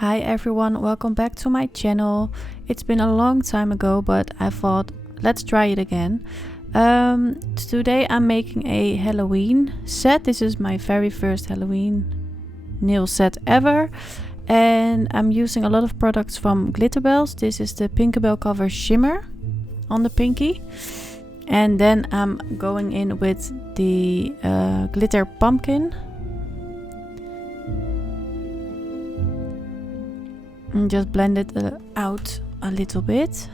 Hi everyone, welcome back to my channel. It's been a long time ago, but I thought let's try it again. Today I'm making a Halloween set. This is my very first Halloween nail set ever. And I'm using a lot of products from Glitterbels. This is the Peacherbell cover shimmer on the pinky. And then I'm going in with the glitter pumpkin. And just blend it out a little bit.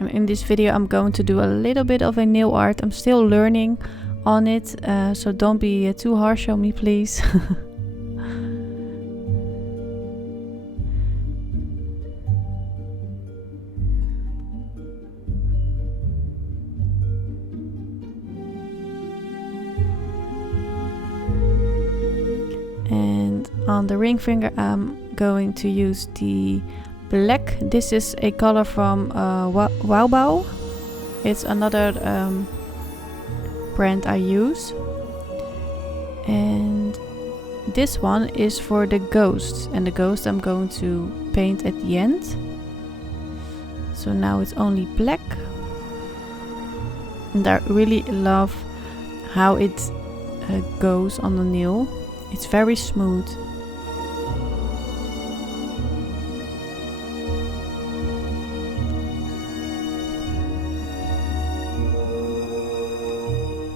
And in this video I'm going to do a little bit of a nail art. I'm still learning on it, so don't be too harsh on me, please. And on the ring finger I'm going to use the black. This is a color from Wow. It's another brand I use. And this one is for the ghosts. And the ghost I'm going to paint at the end. So now it's only black. And I really love how it goes on the nail. It's very smooth.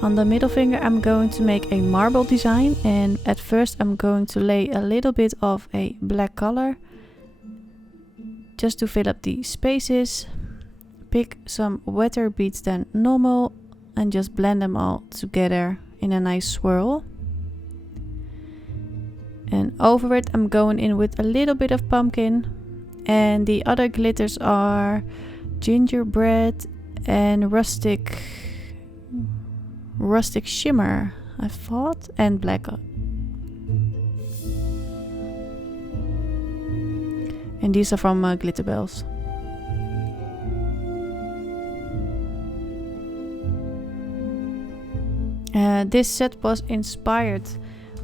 On the middle finger I'm going to make a marble design, and at first I'm going to lay a little bit of a black color just to fill up the spaces. Pick some wetter beads than normal and just blend them all together in a nice swirl. And over it I'm going in with a little bit of pumpkin, and the other glitters are Gingerbread and Rustic shimmer, I thought, and black. And these are from Glitterbels. This set was inspired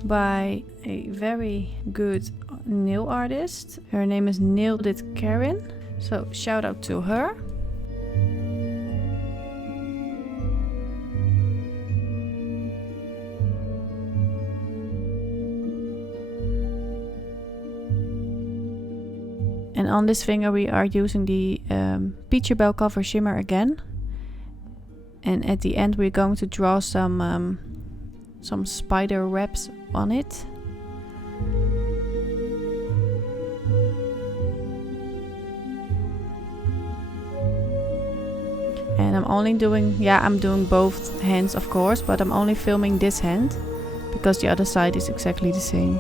by a very good nail artist. Her name is Nailed It Karen, so shout out to her. And on this finger we are using the Peacherbell cover shimmer again. And at the end we're going to draw some spider webs on it. And I'm only doing, I'm doing both hands of course, but I'm only filming this hand because the other side is exactly the same.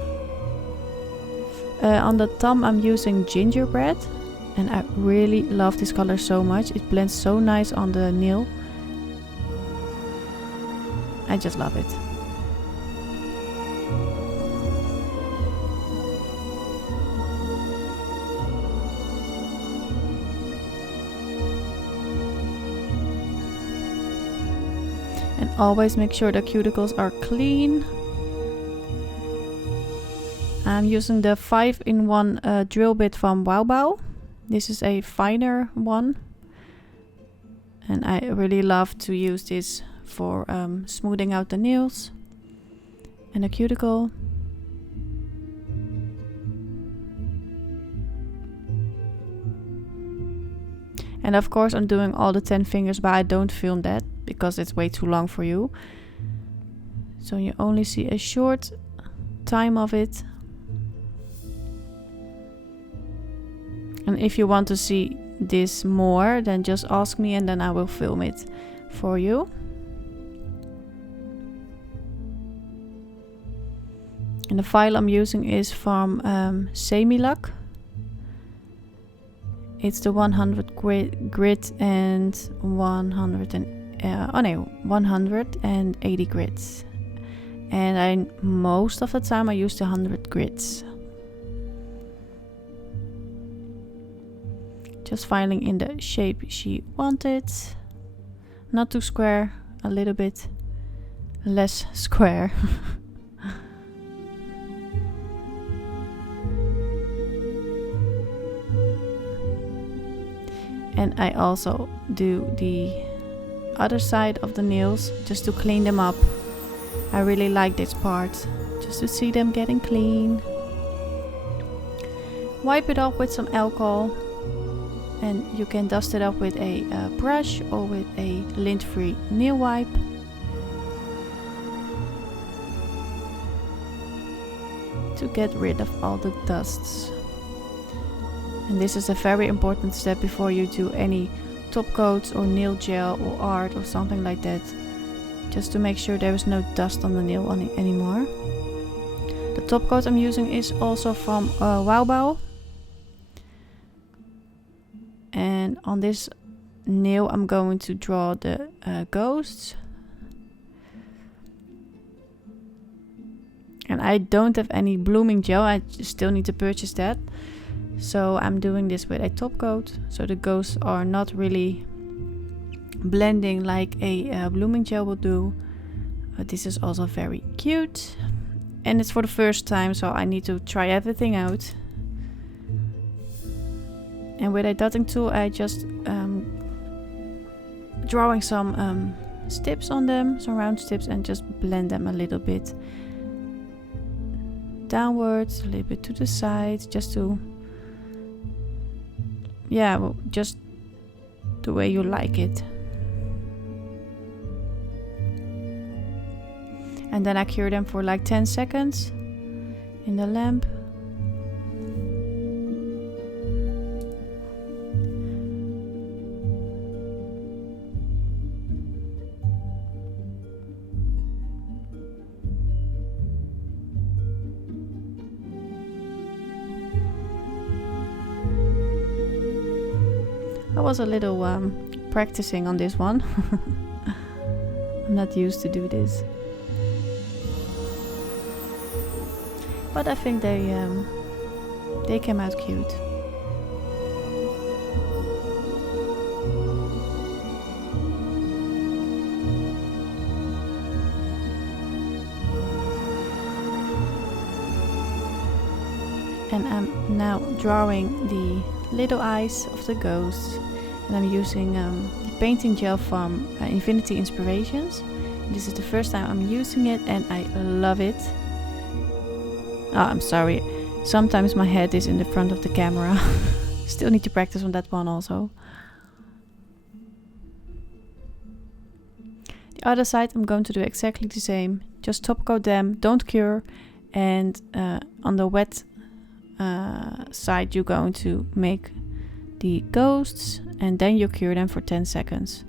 On the thumb I'm using Gingerbread, and I really love this color so much. It blends so nice on the nail. I just love it. And always make sure the cuticles are clean. I'm using the 5-in-1 drill bit from Wow. This is a finer one. And I really love to use this for smoothing out the nails and the cuticle. And of course I'm doing all the 10 fingers, but I don't film that because it's way too long for you. So you only see a short time of it. And if you want to see this more, then just ask me and then I will film it for you. And the file I'm using is from Acrylic. It's the 100 grit and 180 grits. And most of the time I use the 100 grits. Just filing in the shape she wanted. Not too square, a little bit less square. And I also do the other side of the nails just to clean them up. I really like this part, just to see them getting clean. Wipe it off with some alcohol, and you can dust it up with a brush or with a lint-free nail wipe. To get rid of all the dusts. And this is a very important step before you do any top coats or nail gel or art or something like that. Just to make sure there is no dust on the nail anymore. The top coat I'm using is also from Wow. And on this nail I'm going to draw the ghosts. And I don't have any blooming gel, I still need to purchase that. So I'm doing this with a top coat, so the ghosts are not really blending like a blooming gel will do. But this is also very cute. And it's for the first time, so I need to try everything out. And with a dotting tool I just drawing some stips on them, some round stips, and just blend them a little bit downwards, a little bit to the sides, just to, yeah, well, just the way you like it. And then I cure them for like 10 seconds in the lamp. I was a little practicing on this one. I'm not used to do this. But I think they came out cute. And I'm now drawing the little eyes of the ghosts. And I'm using the painting gel from Infinity Inspirations. This is the first time I'm using it and I love it. Oh, I'm sorry. Sometimes my head is in the front of the camera. Still need to practice on that one also. The other side I'm going to do exactly the same. Just top coat them, don't cure. And on the wet side you're going to make the ghosts and then you cure them for 10 seconds.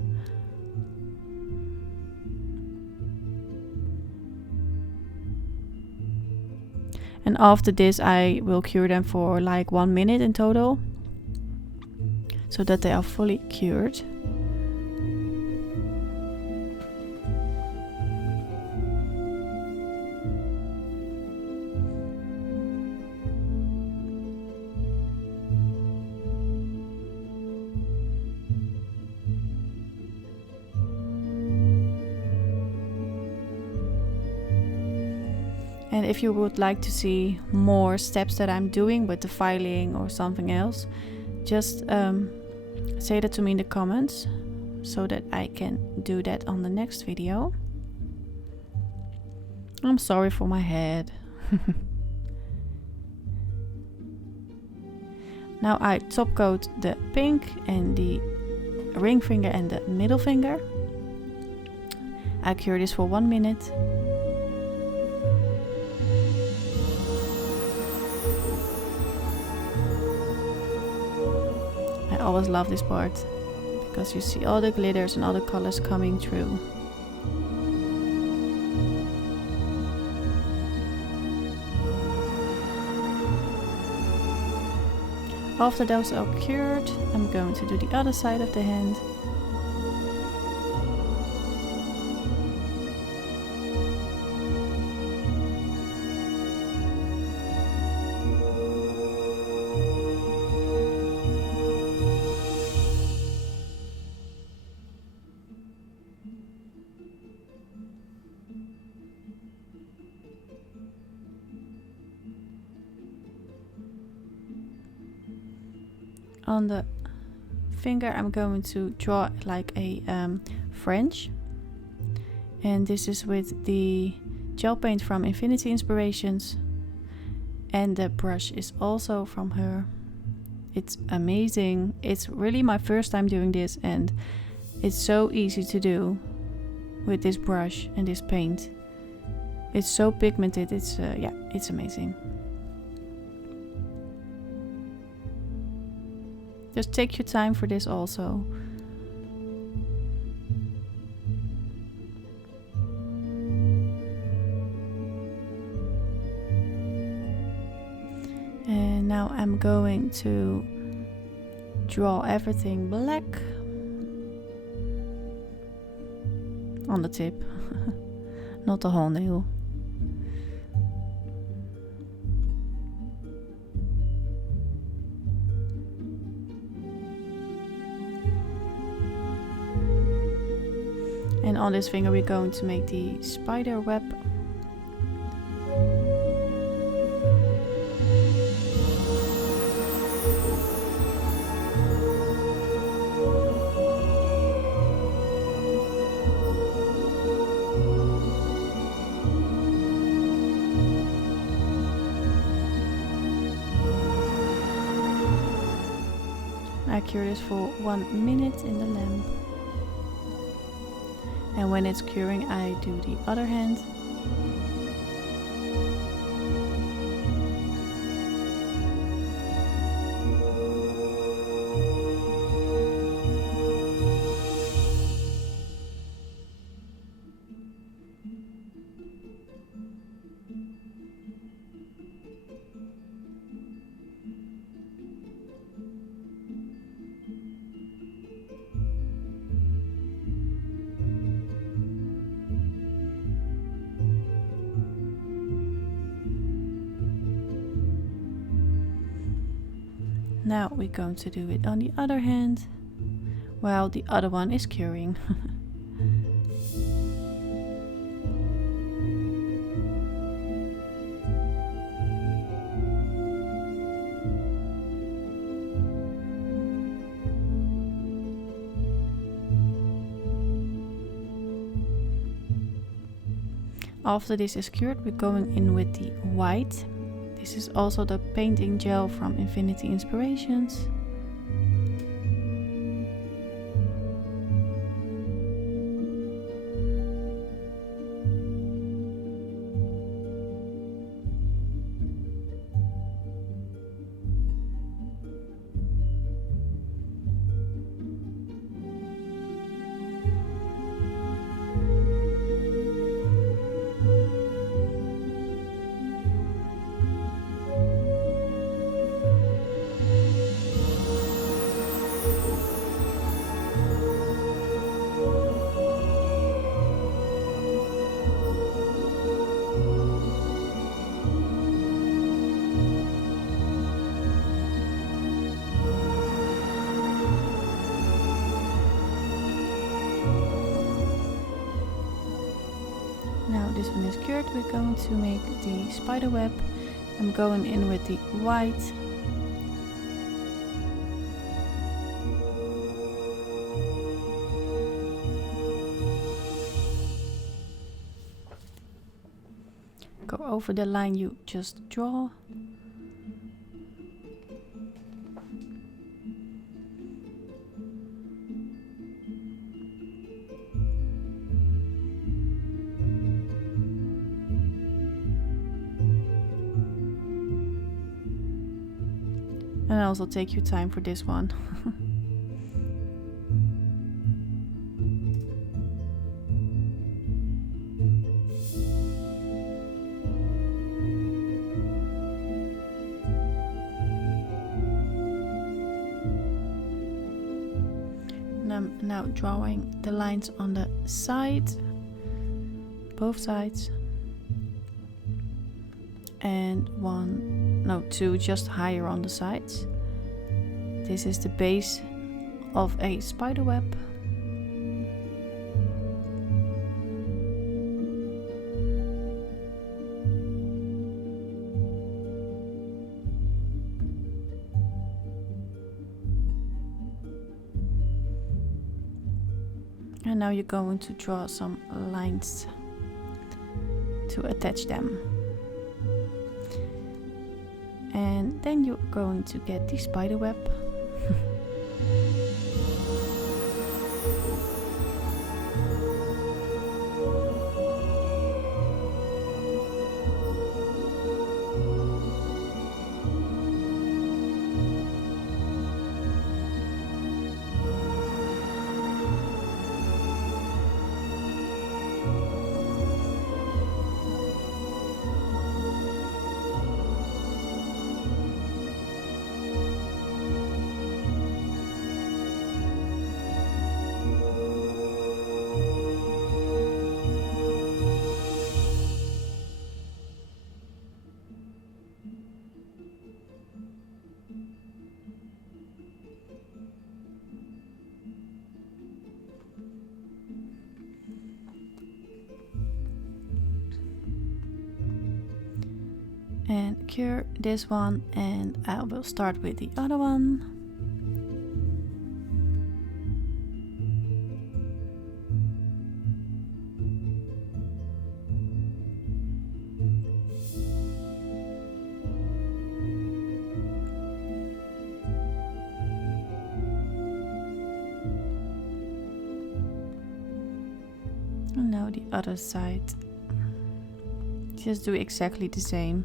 And after this I will cure them for like 1 minute in total, so that they are fully cured. And if you would like to see more steps that I'm doing with the filing or something else, just say that to me in the comments so that I can do that on the next video. I'm sorry for my head. Now I top coat the pink and the ring finger and the middle finger. I cure this for 1 minute. I always love this part because you see all the glitters and all the colors coming through. After those are cured, I'm going to do the other side of the hand. on the finger I'm going to draw like a French, and this is with the gel paint from Infinity Inspirations, and the brush is also from her. It's amazing. It's really my first time doing this, and it's so easy to do with this brush and this paint. It's so pigmented. It's yeah, it's amazing. Just take your time for this also. And now I'm going to draw everything black on the tip, not the whole nail. And on this finger we're going to make the spider web. I cure this for 1 minute in the lamp. And when it's curing, I do the other hand. Now we're going to do it on the other hand, while the other one is curing. After this is cured, we're going in with the white. This is also the painting gel from Infinity Inspirations. Now this one is cured, we're going to make the spider web. I'm going in with the white. Go over the line you just draw. And also take your time for this one. And I'm now drawing the lines on the side, both sides. And two just higher on the sides. This is the base of a spider web. now you're going to draw some lines to attach them. And then you're going to get the spider web. And cure this one, and I will start with the other one. And now the other side. Just do exactly the same.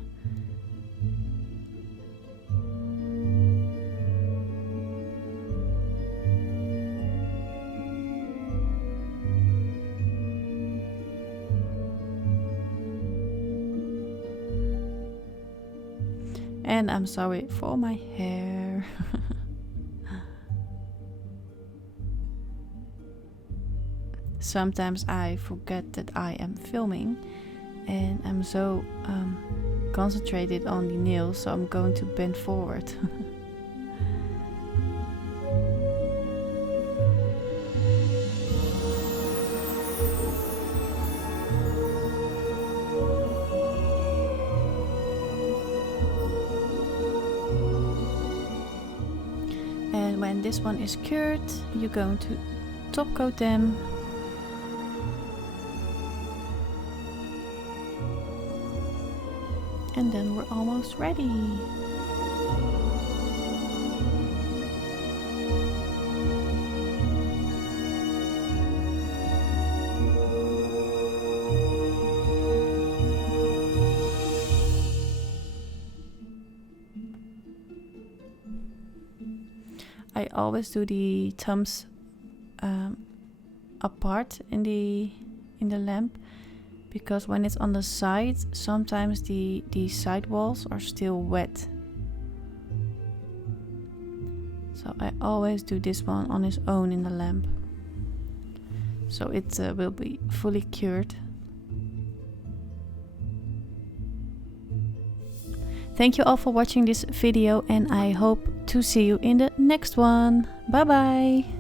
And I'm sorry for my hair. Sometimes I forget that I am filming and I'm so concentrated on the nails, so I'm going to bend forward. And when this one is cured, you're going to top coat them. And then we're almost ready. I always do the thumbs apart in the lamp, because when it's on the side, sometimes the side walls are still wet. So I always do this one on its own in the lamp, so it will be fully cured. Thank you all for watching this video, and I hope to see you in the next one. Bye bye!